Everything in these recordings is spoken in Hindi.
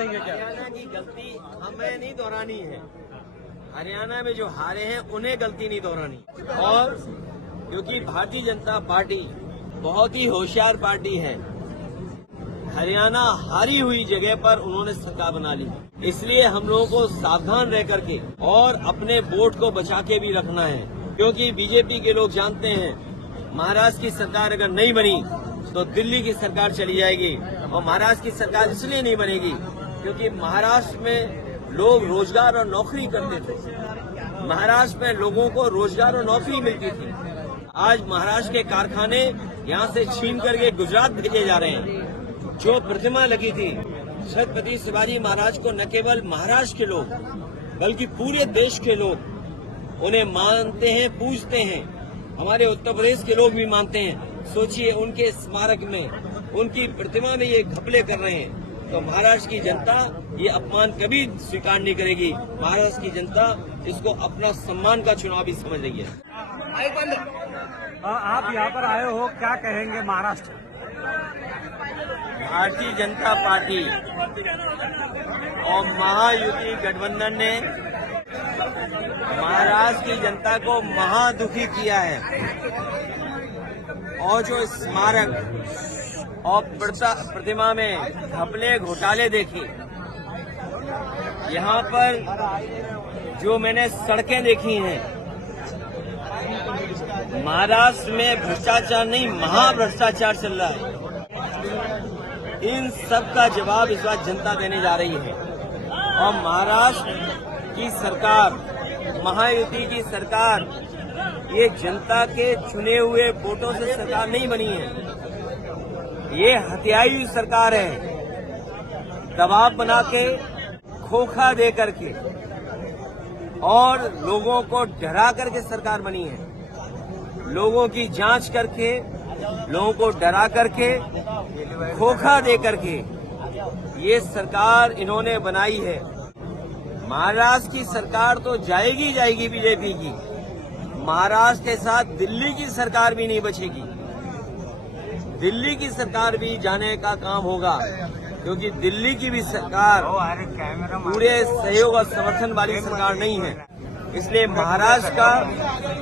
लड़ेंगे क्या? हरियाणा की गलती हमें नहीं दोहरानी है। हरियाणा में जो हारे हैं उन्हें गलती नहीं दोहरानी। और क्योंकि भारतीय जनता पार्टी बहुत ही होशियार पार्टी है, हरियाणा हारी हुई जगह पर उन्होंने सरकार बना ली, इसलिए हम लोगों को सावधान रह करके और अपने वोट को बचा के भी रखना है। क्योंकि बीजेपी के लोग जानते हैं महाराष्ट्र की सरकार अगर नहीं बनी तो दिल्ली की सरकार चली जाएगी। और महाराष्ट्र की सरकार इसलिए नहीं बनेगी क्योंकि महाराष्ट्र में लोग रोजगार और नौकरी करते थे, महाराष्ट्र में लोगों को रोजगार और नौकरी मिलती थी। आज महाराष्ट्र के कारखाने यहाँ से छीन करके गुजरात भेजे जा रहे हैं। जो प्रतिमा लगी थी छत्रपति शिवाजी महाराज को न केवल महाराष्ट्र के लोग बल्कि पूरे देश के लोग उन्हें मानते हैं, पूजते हैं। हमारे उत्तर प्रदेश के लोग भी मानते हैं। सोचिए, उनके स्मारक में, उनकी प्रतिमा में ये घपले कर रहे हैं, तो महाराष्ट्र की जनता ये अपमान कभी स्वीकार नहीं करेगी। महाराष्ट्र की जनता इसको अपना सम्मान का चुनाव भी समझ रही है। आप यहाँ पर आए हो, क्या कहेंगे? महाराष्ट्र भारतीय जनता पार्टी और महायुति गठबंधन ने महाराष्ट्र की जनता को महादुखी किया है। और जो स्मारक और प्रतिमा में घपले घोटाले देखे, यहाँ पर जो मैंने सड़कें देखी हैं, महाराष्ट्र में भ्रष्टाचार नहीं महाभ्रष्टाचार चल रहा है। इन सब का जवाब इस बार जनता देने जा रही है। और महाराष्ट्र की सरकार, महायुति की सरकार, ये जनता के चुने हुए वोटों से सरकार नहीं बनी है। ये हत्याई सरकार है। दबाव बना के, खोखा दे करके और लोगों को डरा करके सरकार बनी है। लोगों की जांच करके, लोगों को डरा करके, खोखा दे करके ये सरकार इन्होंने बनाई है। महाराष्ट्र की सरकार तो जाएगी बीजेपी की, महाराष्ट्र के साथ दिल्ली की सरकार भी नहीं बचेगी। दिल्ली की सरकार भी जाने का काम होगा, क्योंकि दिल्ली की भी सरकार पूरे सहयोग और समर्थन वाली सरकार नहीं है। इसलिए महाराष्ट्र का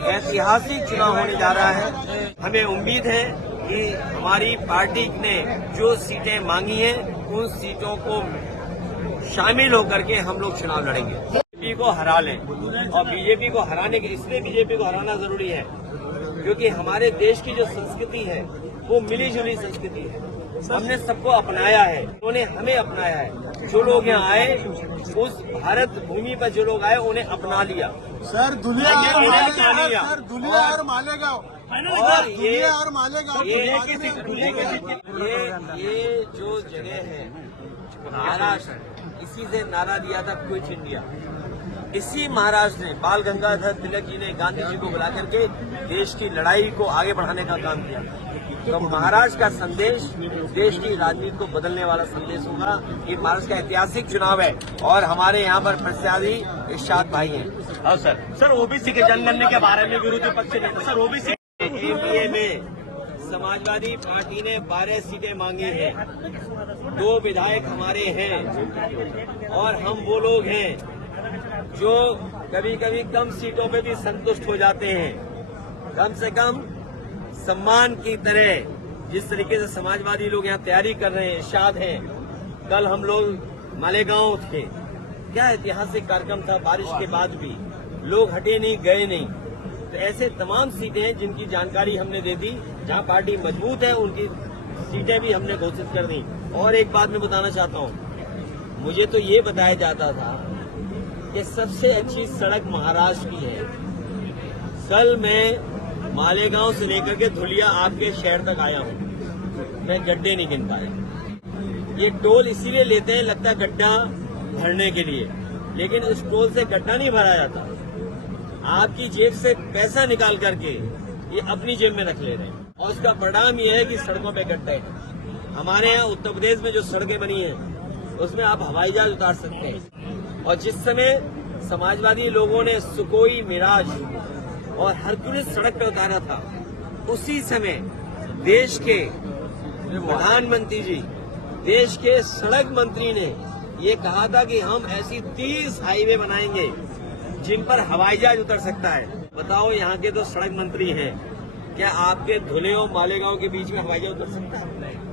ऐतिहासिक चुनाव होने जा रहा है। हमें उम्मीद है कि हमारी पार्टी ने जो सीटें मांगी हैं उन सीटों को शामिल होकर के हम लोग चुनाव लड़ेंगे। बीजेपी को हरा लें। और बीजेपी को हराने के इसलिए बीजेपी को हराना जरूरी है क्योंकि हमारे देश की जो संस्कृति है वो मिली जुली संस्कृति है। हमने सबको अपनाया है, उन्होंने हमें अपनाया है। जो लोग यहाँ आए, उस भारत भूमि पर जो लोग आए उन्हें अपना लिया। सर दुनिया और मालेगांव और ये जो जगह है महाराष्ट्र, इसी से नारा दिया था क्विट इंडिया। इसी महाराष्ट्र ने बाल गंगाधर तिलक जी ने गांधी जी को बुला करके देश की लड़ाई को आगे बढ़ाने का काम किया। तो महाराष्ट्र का संदेश देश की राजनीति को बदलने वाला संदेश होगा। ये महाराष्ट्र का ऐतिहासिक चुनाव है और हमारे यहाँ पर प्रत्याशी इरशाद भाई हैं। हाँ सर ओबीसी के जनगणना के बारे में विरोधी पक्ष ने सर ओबीसी एनडीए में समाजवादी पार्टी ने 12 सीटें मांगी हैं, 2 विधायक हमारे हैं और हम वो लोग हैं जो कभी कभी कम सीटों पे भी संतुष्ट हो जाते हैं। कम से कम सम्मान की तरह जिस तरीके से समाजवादी लोग यहाँ तैयारी कर रहे हैं, इरशाद हैं। कल हम लोग मालेगांव थे, क्या ऐतिहासिक कार्यक्रम था। बारिश के बाद भी लोग हटे नहीं, गए नहीं। तो ऐसे तमाम सीटें हैं जिनकी जानकारी हमने दे दी। जहां पार्टी मजबूत है उनकी सीटें भी हमने घोषित कर दी। और एक बात मैं बताना चाहता हूं, मुझे तो ये बताया जाता था कि सबसे अच्छी सड़क महाराष्ट्र की है। कल मैं मालेगांव से लेकर के धुलिया आपके शहर तक आया हूं, मैं गड्ढे नहीं गिन पाया। ये टोल इसीलिए लेते हैं, लगता है गड्ढा भरने के लिए, लेकिन उस टोल से गड्ढा नहीं भरा जाता। आपकी जेब से पैसा निकाल करके ये अपनी जेब में रख ले रहे हैं और इसका परिणाम ये है कि सड़कों पे गड्ढे हैं। हमारे यहाँ उत्तर प्रदेश में जो सड़कें बनी हैं उसमें आप हवाई जहाज उतार सकते हैं। और जिस समय समाजवादी लोगों ने सुकोई, मिराज और हरकुलिस सड़क पे उतारा था, उसी समय देश के प्रधानमंत्री जी, देश के सड़क मंत्री ने ये कहा था कि हम ऐसी 30 हाईवे बनाएंगे जिन पर हवाई जहाज उतर सकता है। बताओ, यहाँ के तो सड़क मंत्री हैं, क्या आपके धुले और मालेगांव के बीच में हवाई जहाज उतर सकता है?